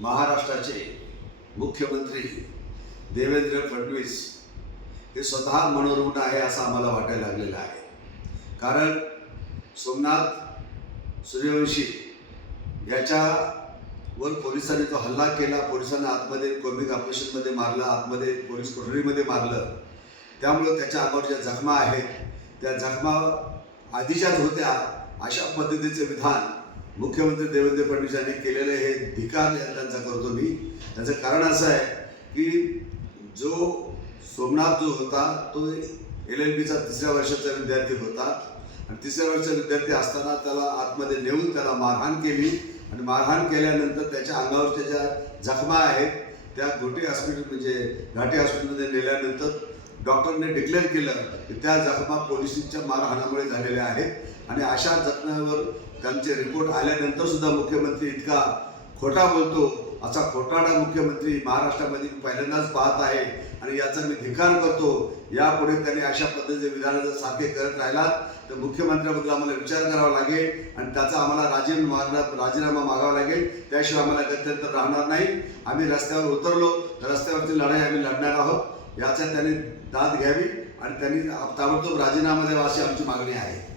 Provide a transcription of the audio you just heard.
महाराष्ट्राचे मुख्यमंत्री देवेंद्र फडणवीस हे स्वतः मनोरुग्ण आहे असं आम्हाला वाटायला लागलेलं आहे. कारण सोमनाथ सूर्यवंशी याच्यावर पोलिसांनी तो हल्ला केला. पोलिसांना आतमध्ये कोमिक ऑपरेशनमध्ये मारलं आतमध्ये पोलीस कोठडीमध्ये मारलं. त्यामुळं त्याच्या अंगावर ज्या जखमा आहेत त्या जखमा आधीच्याच होत्या अशा पद्धतीचे विधान मुख्यमंत्री देवेंद्र फडणवीस यांनी केलेले हे धिकार त्यांचा करतो मी. त्याचं कारण असं आहे की जो सोमनाथ जो होता तो एल एल बीचा तिसऱ्या वर्षाचा विद्यार्थी होता. आणि तिसऱ्या वर्षाचा विद्यार्थी असताना त्याला आतमध्ये नेऊन त्याला मारहाण केली. आणि मारहाण केल्यानंतर त्याच्या अंगावरच्या ज्या जखमा आहेत त्या घोटी हॉस्पिटल म्हणजे घाटी हॉस्पिटलमध्ये नेल्यानंतर डॉक्टरने डिक्लेअर केलं की त्या जखमा पोलिसांच्या मारहाणामुळे झालेल्या आहेत. आणि अशा जखमेवर त्यांचे रिपोर्ट आल्यानंतर सुद्धा मुख्यमंत्री इतका खोटा बोलतो. असा खोटाडा मुख्यमंत्री महाराष्ट्रामध्ये पहिल्यांदाच पाहत आहे. आणि याचा मी धिकार करतो. यापुढे त्यांनी अशा पद्धतीचे विधान जर साध्य करत राहिला तर मुख्यमंत्र्याबद्दल आम्हाला विचार करावा लागेल आणि त्याचा आम्हाला राजीनामा राजीनामा मागावा लागेल. त्याशिवाय आम्हाला गत्यंतर राहणार नाही. आम्ही रस्त्यावर उतरलो. तर रस्त्यावरची लढाई आम्ही लढणार आहोत. याचा त्यांनी दाद घ्यावी आणि त्यांनी ताबडतोब राजीनामा द्यावा अशी आमची मागणी आहे.